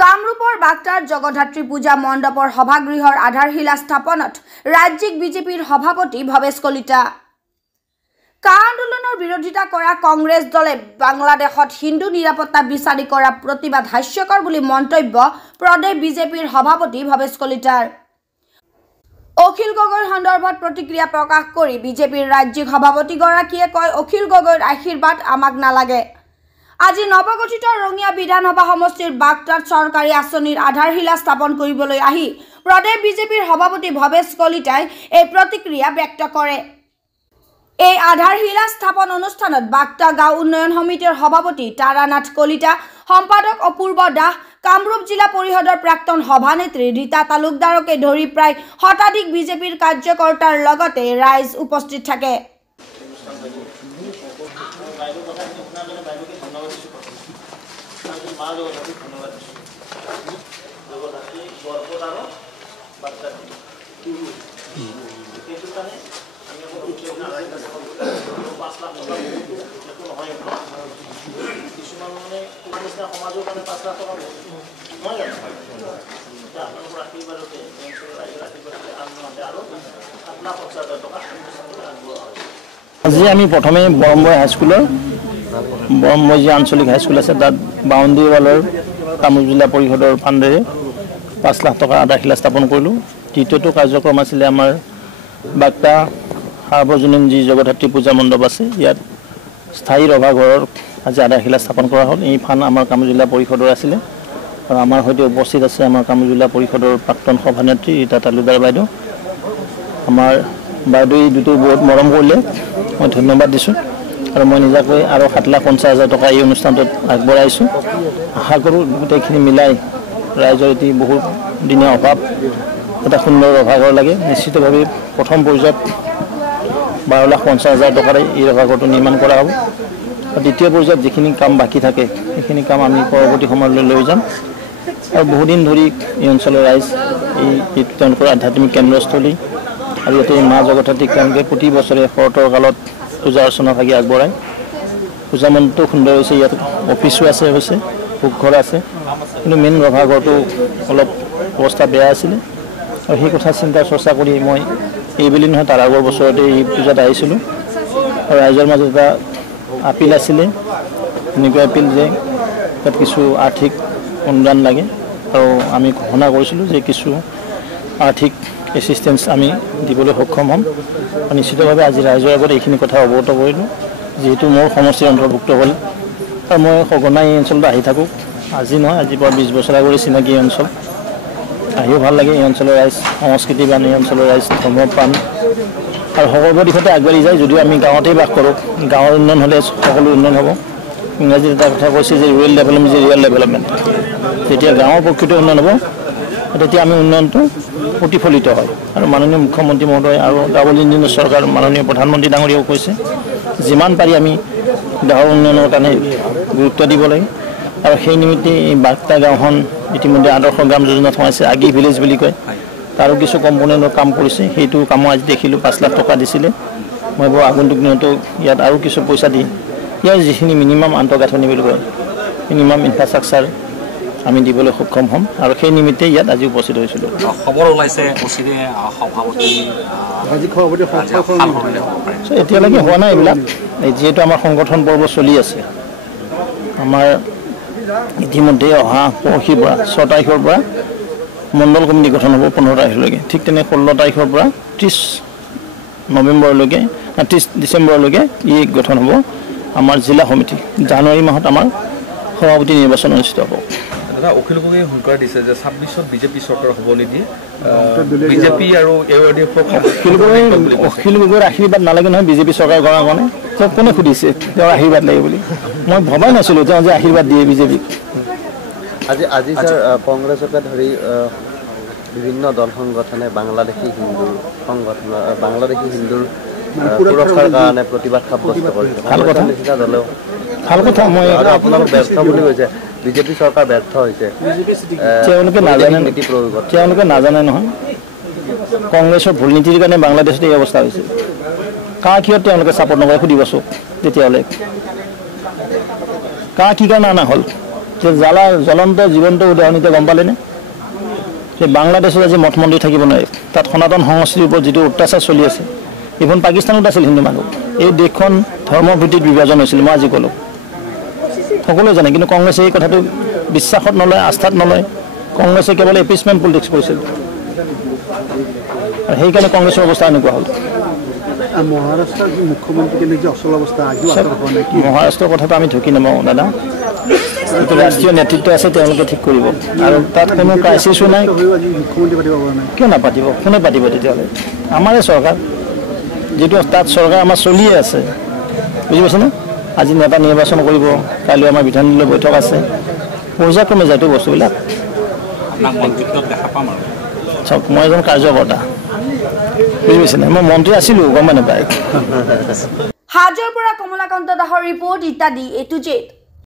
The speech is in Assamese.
কামৰূপৰ বাগতাৰ জগধাত্ৰী পূজা মণ্ডপৰ সভাগৃহৰ আধাৰশিলা স্থাপনত ৰাজ্যিক বিজেপিৰ সভাপতি ভৱেশ কলিতা। কা আন্দোলনৰ বিৰোধিতা কৰা কংগ্ৰেছ দলে বাংলাদেশত হিন্দু নিৰাপত্তা বিচাৰি কৰা প্ৰতিবাদ হাস্যকৰ বুলি মন্তব্য প্ৰদেশ বিজেপিৰ সভাপতি ভৱেশ কলিতাৰ। অখিল গগৈৰ সন্দৰ্ভত প্ৰতিক্ৰিয়া প্ৰকাশ কৰি বিজেপিৰ ৰাজ্যিক সভাপতিগৰাকীয়ে কয়, অখিল গগৈৰ আশীৰ্বাদ আমাক নালাগে। আজি নৱগঠিত ৰঙিয়া বিধানসভা সমষ্টিৰ বাগতাত চৰকাৰী আঁচনিৰ আধাৰশিলা স্থাপন কৰিবলৈ আহি প্ৰদেশ বিজেপিৰ সভাপতি ভৱেশ কলিতাই এই প্ৰতিক্ৰিয়া ব্যক্ত কৰে। এই আধাৰশিলা স্থাপন অনুষ্ঠানত বাগতা গাঁও উন্নয়ন সমিতিৰ সভাপতি তাৰানাথ কলিতা, সম্পাদক অপূৰ্ব দাস, কামৰূপ জিলা পৰিষদৰ প্ৰাক্তন সভানেত্ৰী ৰীতা তালুকদাৰকে ধৰি প্ৰায় শতাধিক বিজেপিৰ কাৰ্যকৰ্তাৰ লগতে ৰাইজ উপস্থিত থাকে। আজি আমি প্ৰথমে বৰম্বৈ হাইস্কুলৰ বৰম্বৈ যি আঞ্চলিক হাইস্কুল আছে তাত বাউণ্ডেৰী ৱালৰ কামৰূপ জিলা পৰিষদৰ ফাণ্ডেৰে 5 লাখ টকা আধাৰশিলা স্থাপন কৰিলোঁ। দ্বিতীয়টো কাৰ্যক্ৰম আছিলে আমাৰ বাগতা সাৰ্বজনীন যি জগধাত্ৰী পূজা মণ্ডপ আছে ইয়াত স্থায়ী ৰভাঘৰৰ আজি আধাৰশিলা স্থাপন কৰা হ'ল। এই ফাণ্ড আমাৰ কামৰূপ জিলা পৰিষদৰ আছিলে আৰু আমাৰ সৈতে উপস্থিত আছে আমাৰ কামৰূপ জিলা পৰিষদৰ প্ৰাক্তন সভানেত্ৰী ৰীতা তালুকদাৰ বাইদেউ। আমাৰ বাইদেউ এই দুটো বহুত মৰম কৰিলে, মই ধন্যবাদ দিছোঁ আৰু মই নিজাকৈ আৰু 7,50,000 টকা এই অনুষ্ঠানটোত আগবঢ়াইছোঁ। আশা কৰোঁ গোটেইখিনি মিলাই ৰাইজৰ এটি বহুত দিনীয়া অভাৱ এটা সুন্দৰ ৰভাঘৰ লাগে। নিশ্চিতভাৱে প্ৰথম পৰ্যায়ত 12,50,000 টকাৰে এই ৰভাঘৰটো নিৰ্মাণ কৰা হ'ব। দ্বিতীয় পৰ্যায়ত যিখিনি কাম বাকী থাকে সেইখিনি কাম আমি পৰৱৰ্তী সময়লৈ লৈ যাম আৰু বহুদিন ধৰি এই অঞ্চলৰ ৰাইজ এই তেওঁলোকৰ আধ্যাত্মিক কেন্দ্ৰস্থলী আৰু ইয়াতে মা জগধাত্ৰীক তেওঁলোকে প্ৰতি বছৰে শৰতৰ কালত পূজা অৰ্চনা ভাগি আগবঢ়ায়। পূজা মণ্ডপটো সুন্দৰ হৈছে, ইয়াত অফিচো আছে, ভোগঘৰ আছে, কিন্তু মেইন ৰভাঘৰটো অলপ অৱস্থা বেয়া আছিলে আৰু সেই কথা চিন্তা চৰ্চা কৰি মই এইবেলি নহয় তাৰ আগৰ বছৰতে এই পূজাত আহিছিলোঁ আৰু ৰাইজৰ মাজত এটা আপিল আছিলে, এনেকুৱা আপিল যে তাত কিছু আৰ্থিক অনুদান লাগে আৰু আমি ঘোষণা কৰিছিলোঁ যে কিছু আৰ্থিক এছিষ্টেঞ্চ আমি দিবলৈ সক্ষম হ'ম। নিশ্চিতভাৱে আজি ৰাইজৰ আগত এইখিনি কথা অৱগত কৰিলোঁ, যিহেতু মোৰ সমষ্টিৰ অন্তৰ্ভুক্ত হ'ল আৰু মই সঘনাই এই অঞ্চলত আহি থাকোঁ। আজি নহয়, আজিৰ পৰা 20 বছৰ আগৰে চিনাকি এই অঞ্চল, আহিও ভাল লাগে। এই অঞ্চলৰ ৰাইজ সংস্কৃতিবান, এই অঞ্চলৰ ৰাইজ ধৰ্মপ্ৰাণ আৰু সকলো দিশতে আগবাঢ়ি যায়। যদিও আমি গাঁৱতেই বাস কৰোঁ, গাঁৱৰ উন্নয়ন হ'লে সকলো উন্নয়ন হ'ব। ইংৰাজীত এটা কথা কৈছে যে rural development is real development. যেতিয়া গাঁৱৰ প্ৰকৃত উন্নয়ন হ'ব তেতিয়া আমি উন্নয়নটো প্ৰতিফলিত হয়। আৰু মাননীয় মুখ্যমন্ত্ৰী মহোদয় আৰু ডাবল ইঞ্জিনৰ চৰকাৰ মাননীয় প্ৰধানমন্ত্ৰী ডাঙৰীয়াও কৈছে যিমান পাৰি আমি গাঁৱৰ উন্নয়নৰ কাৰণে গুৰুত্ব দিব লাগে আৰু সেই নিমিত্তে এই বাগতা গাঁওখন ইতিমধ্যে আদৰ্শ গ্ৰাম যোজনাত সোমাইছে, আগি ভিলেজ বুলি কয়, তাৰো কিছু কম্পনেণ্টৰ কাম কৰিছে। সেইটো কামো আজি দেখিলোঁ 5 লাখ টকা দিছিলে। মই বৰ আগন্তুক দিনতো ইয়াত আৰু কিছু পইচা দি ইয়াৰ যিখিনি মিনিমাম আন্তঃগাঁথনি বুলি কয়, মিনিমাম ইনফ্ৰাষ্ট্ৰাকচাৰ আমি দিবলৈ সক্ষম হ'ম আৰু সেই নিমিত্তে ইয়াত আজি উপস্থিত হৈছিলোঁ। খবৰ ওলাইছে এতিয়ালৈকে হোৱা নাই এইবিলাক, যিহেতু আমাৰ সংগঠন পৰ্ব চলি আছে। আমাৰ ইতিমধ্যে অহা পৰহিৰ পৰা 6 তাৰিখৰ পৰা মণ্ডল কমিটি গঠন হ'ব 15 তাৰিখলৈকে। ঠিক তেনে 16 তাৰিখৰ পৰা 30 নৱেম্বৰলৈকে 30 ডিচেম্বৰলৈকে ই গঠন হ'ব আমাৰ জিলা সমিতি। জানুৱাৰী মাহত আমাৰ সভাপতি নিৰ্বাচন অনুষ্ঠিত হ'ব। দাদা, অখিল গগৈয়ে হুংকাৰ দিছে যে 26ত বিজেপি চৰকাৰ হ'ব নিদিয়ে, বিজেপি আৰু অখিল গগৈৰ আশীৰ্বাদ নালাগে নহয় বিজেপি চৰকাৰ কৰাৰ কাৰণে। তেওঁক কোনে সুধিছে তেওঁৰ আশীৰ্বাদ লাগে বুলি? মই ভবাই নাছিলোঁ তেওঁ যে আশীৰ্বাদ দিয়ে বিজেপিক। আজি ছাৰ কংগ্ৰেছকে ধৰি বিভিন্ন দল সংগঠনে বাংলাদেশী হিন্দুৰ সুৰক্ষাৰ কাৰণে প্ৰতিবাদ সাব্যস্ত কৰিছে। ভাল কথা, ভাল কথা। মই আপোনালোক ব্যৰ্থ বুলি কৈছে, বিজেপি চৰকাৰ ব্যৰ্থ হৈছে। তেওঁলোকে নাজানে নহয় কংগ্ৰেছৰ ভুল নীতিৰ কাৰণে বাংলাদেশত এই অৱস্থা হৈছে। কাৰ কিয় তেওঁলোকে ছাপোৰ্ট নকৰে সুধিবচোন তেতিয়াহ'লে। কাৰ কি কাৰণে অনা হ'ল যে জ্বলন্ত জীৱন্ত উদাহৰণ এতিয়া গম পালেনে যে বাংলাদেশত আজি মঠ মন্দিৰ থাকিব নোৱাৰে তাত সনাতন সংস্কৃতিৰ ওপৰত যিটো অত্যাচাৰ চলি আছে ইভন পাকিস্তানত আছিল হিন্দু মানুহ এই দেশখন ধৰ্মভিত্তিত বিভাজন হৈছিল মই আজি ক'লোঁ সকলোৱে জানে কিন্তু কংগ্ৰেছে এই কথাটো বিশ্বাসত নলয় আস্থাত নলয় কংগ্ৰেছে কেৱল এপিচমেণ্ট পলিটিক্স কৰিছিল আৰু সেইকাৰণে কংগ্ৰেছৰ অৱস্থা এনেকুৱা হ'ল মহাৰাষ্ট্ৰৰ যি মুখ্যমন্ত্ৰী যে অচল অৱস্থা আজিও হোৱা নাই মহাৰাষ্ট্ৰৰ কথাটো আমি ঢুকি নাপাওঁ দাদা যিটো ৰাষ্ট্ৰীয় নেতৃত্ব আছে তেওঁলোকে ঠিক কৰিব আৰু তাত কোনো ক্ৰাইচিছো নাই মুখ্যমন্ত্ৰী পাতিব পৰা নাই কিয় নাপাতিব কোনে পাতিব তেতিয়াহ'লে আমাৰে চৰকাৰ যিটো তাত চৰকাৰ আমাৰ চলিয়ে আছে বুজি পাইছেনে আজি নেতা নিৰ্বাচন কৰিব কাইলৈ আমাৰ বিধানসভাৰ বৈঠক আছে পৰ্যায়ক্ৰমে যায়তো বস্তুবিলাক চাওক মই এজন কাৰ্যকৰ্তা বুজি পাইছেনে মই মন্ত্ৰী আছিলোঁ গম নাপায় হাজোৰ পৰা কমলাকান্ত দাসৰ ৰিপৰ্ট ইত্যাদি A to Z।